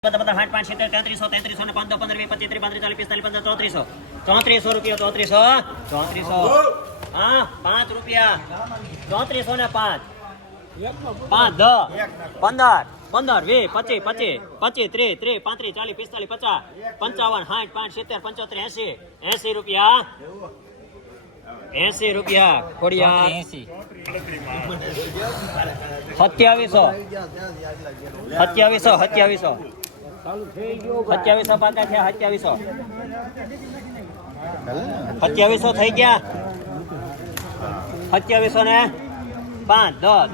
60 5 70 3300 3300 ને 5 10 15 20 25 30 35 40 45 3400 3400 રૂપિયા 3400 હા 5 રૂપિયા 3400 ને 5 5 10 15 15 20 25 25 30 30 35 40 45 50 55 60 65 70 75 80 80 રૂપિયા 80 રૂપિયા ખોડિયા 2700 2700 પાકા થયા 2700 થઈ ગયા 2700 ને 5 10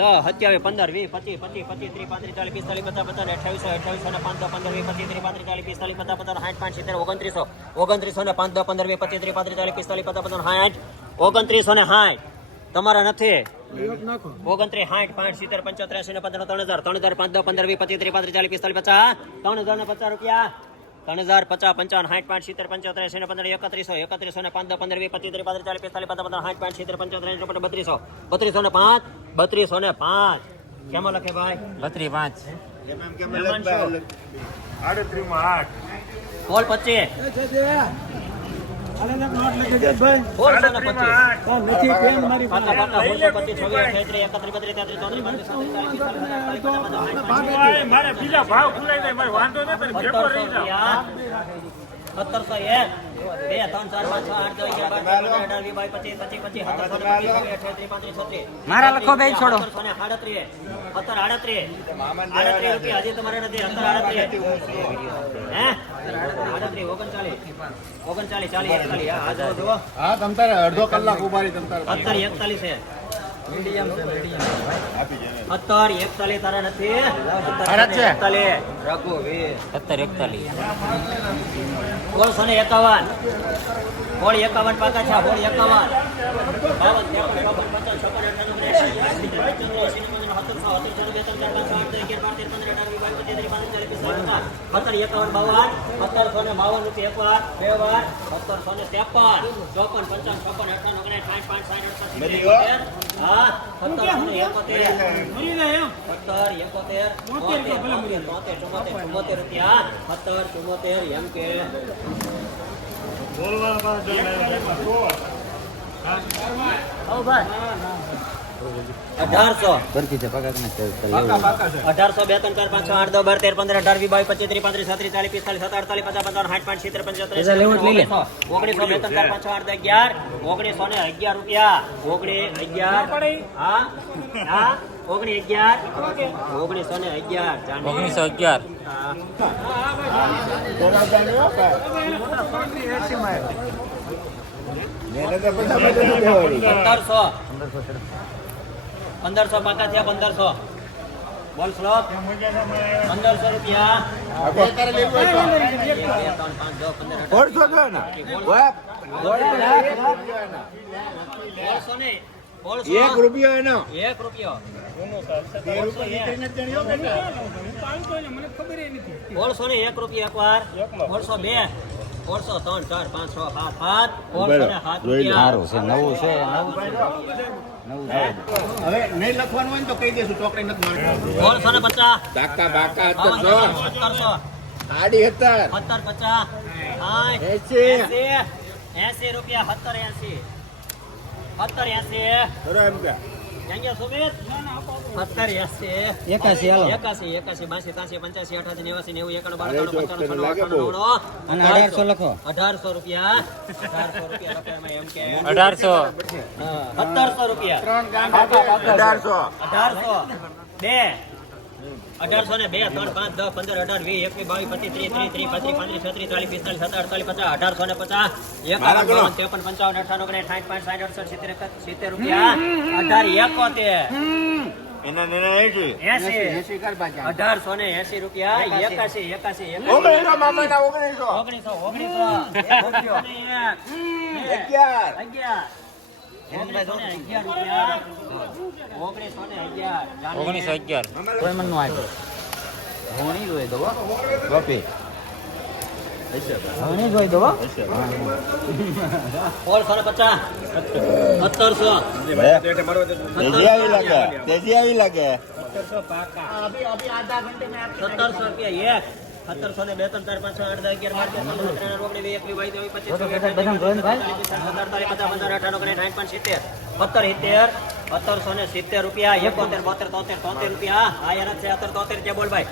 27 15 20 25 30 35 40 45 50 50 58 2800 ને 5 10 15 20 25 30 35 40 50 50 60 65 2900 ને 5 10 15 20 25 30 35 40 45 50 5900 ને 60 તમારા નથી 29 60 5 70 75 80 ને 15 3000 5 10 15 20 25 30 35 40 45 50 3050 રૂપિયા 3050 55 60 5 70 75 80 ને 15 3100 ને 5 10 15 20 25 30 35 40 50 60 5 70 75 3200 ને 5 3200 ને 5 કેમ લખે ભાઈ 32 5 બોલ 25 મારા લખો બે છોડો 38 રૂપિયા હજી તમારે નથી 38 હે 39 હા તમતારે અડધો કલાક ઉભા રહી તમતારે 41 છે મીડિયમ છે મીડિયમ 41 તારા નથી 41 રઘુવીર 51 બોલ 51 પાકા છે બોલ 1800 બે 3 4 5 6 8 10 12 13 15 18 20 22 25 30 35 40 45 47 1500 પાકા થયા 1500 બોલ શ્લોક 1500 રૂપિયા 1 રૂપિયો એનો 1 રૂપિયો 1 રૂપિયા એકવાર 102 3 4 5 6 7 રૂપિયા હવે નહીં લખવાનું હોય ને તો કહી દેશું ચોકડી નથી મારતા 150 બાકા બાકા 1700 આડી 17 50 80 રૂપિયા 70 80 બરો એમ કે જંગ્યા સુમિત 70 80 81 82 83 85 88 લખો 1800 રૂપિયા 1800 લખો એમ કે 1700 રૂપિયા 1800 2 1800 ને 2 3 5 10 15 18 20 21 22 25 30 35 40 45 46 47 48 50 51 53 55 58 59 60 70 રૂપિયા 1871 એના નેના 80 કર બાજા 1880 રૂપિયા 81 1900 મામાના 11 કોઈ મન નું આવ્યો હોણી જોઈ દો ગોપી હોણી જોઈ દો 1750 1700 તેજી આવી લાગે 1700 પાકા अभी अभी आधा घंटे में आपके 1700 રૂપિયા એક 1700 ને 2 3 4 5 6 8 10 11 12 13 14 15 16 17 18 19 20 1770 રૂપિયા 71 72 73 73 રૂપિયા આ યાર છે 73 ત્યાં બોલ ભાઈ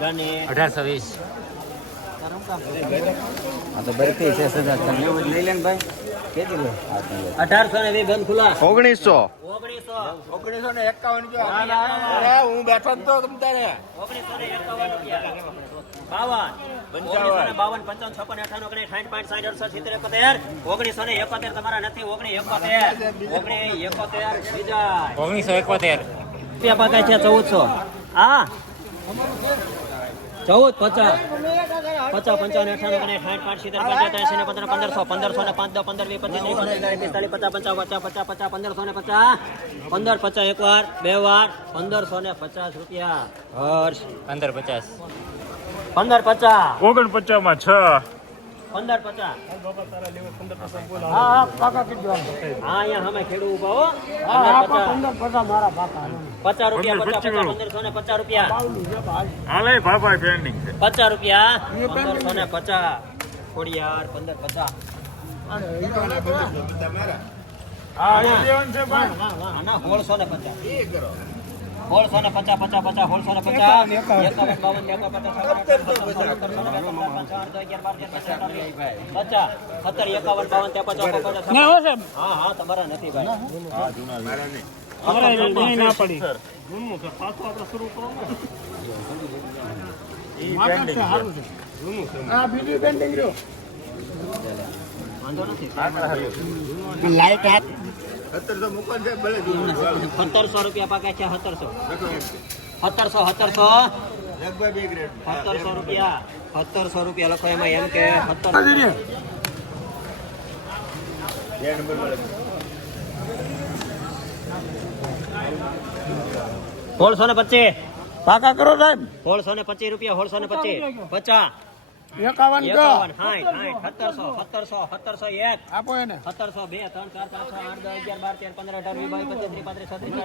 1820 આ તો બરફી છે સજા તમે એવું લઈ લે ને ભાઈ કેતી લે 1820 બંધ ખુલ્લા 1900 1900 1951 જો અરે હું બેઠો ને તો તમ તારે 1951 રૂપિયા 52 55 56 58 60 1971 તમારા નથી 1971 બીજા 1971 રૂપિયા પાકા છે 1400 હા 14 50 50 55 58 60 65 70 80 15 15 5 10 15 20 25 30 40 50 50 50 50 15 એક વાર બે વાર 1550 રૂપિયા હર્ષ 1550 1550 49 માં 6 1550 હા પાકા કીધું હા અહીંયા અમે ખેડૂ ઉભા હો 1550 મારા પાકા 50 રૂપિયા 1550 રૂપિયા હાલે બાબા પેન્ડિંગ છે 50 રૂપિયા 1550 ખોડિયાર 1550 આ લેવન છે ભાઈ આના 1650 1650 50 50 1650 હા હા તમારા નથી ભાઈ ના પડી વાંધો નથી લાઈટ હાથ 1700 મૂકો છે ભલે 1700 રૂપિયા પાકા છે 1700 રૂપિયા 1700 રૂપિયા લખો એમાં એમ કે 1625 પાકા કરો સાહેબ 1625 રૂપિયા 1625 50 51 51 60 1700 1 આપો એને 1700 2 3 4 5 6 8 10 11 12 13 14 15 16 17 18 19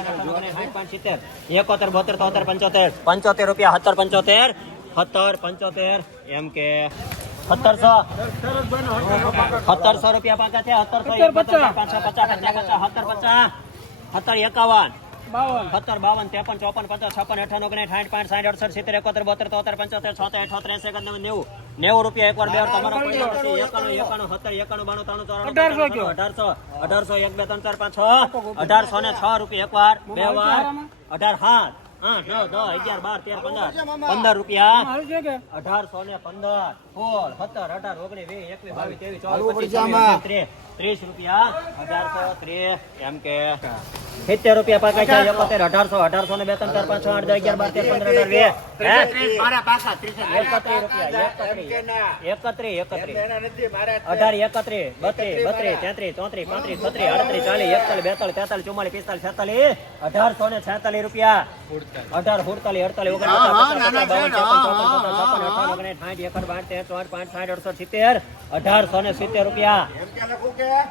20 25 30 31 32 33 34 35 70 75 રૂપિયા 17 75 એમ કે 1700 રૂપિયા પાકા છે 1750 51 70 52 53 54 55 56 58 59 60 61 62 63 74 75 76 77 90 90 રૂપિયા એકવાર બે વાર તમારો કોઈ નથી 91 91 70 91 92 93 1800 1 2 3 4 5 6 1800 ને 6 રૂપિયા એકવાર બે વાર 18 હાથ 8 9 10 11 12 13 15 રૂપિયા 1800 ને 15 16 17 18 19 20 21 22 23 30 રૂપિયા 1830 એમ કે 70 રૂપિયા પાકા છે 71 1800 ને 2 3 4 5 6 8 10 11 12 13 15 18 20 મારા પાકા 30 31 રૂપિયા 31 18 31 32 33 34 35 36 40 41 42 43 1800 ને 46 રૂપિયા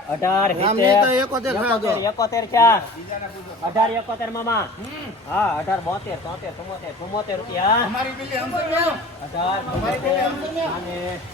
18 48 1870 રૂપિયા 18 મામા હા 18 72 73 74 રૂપિયા 18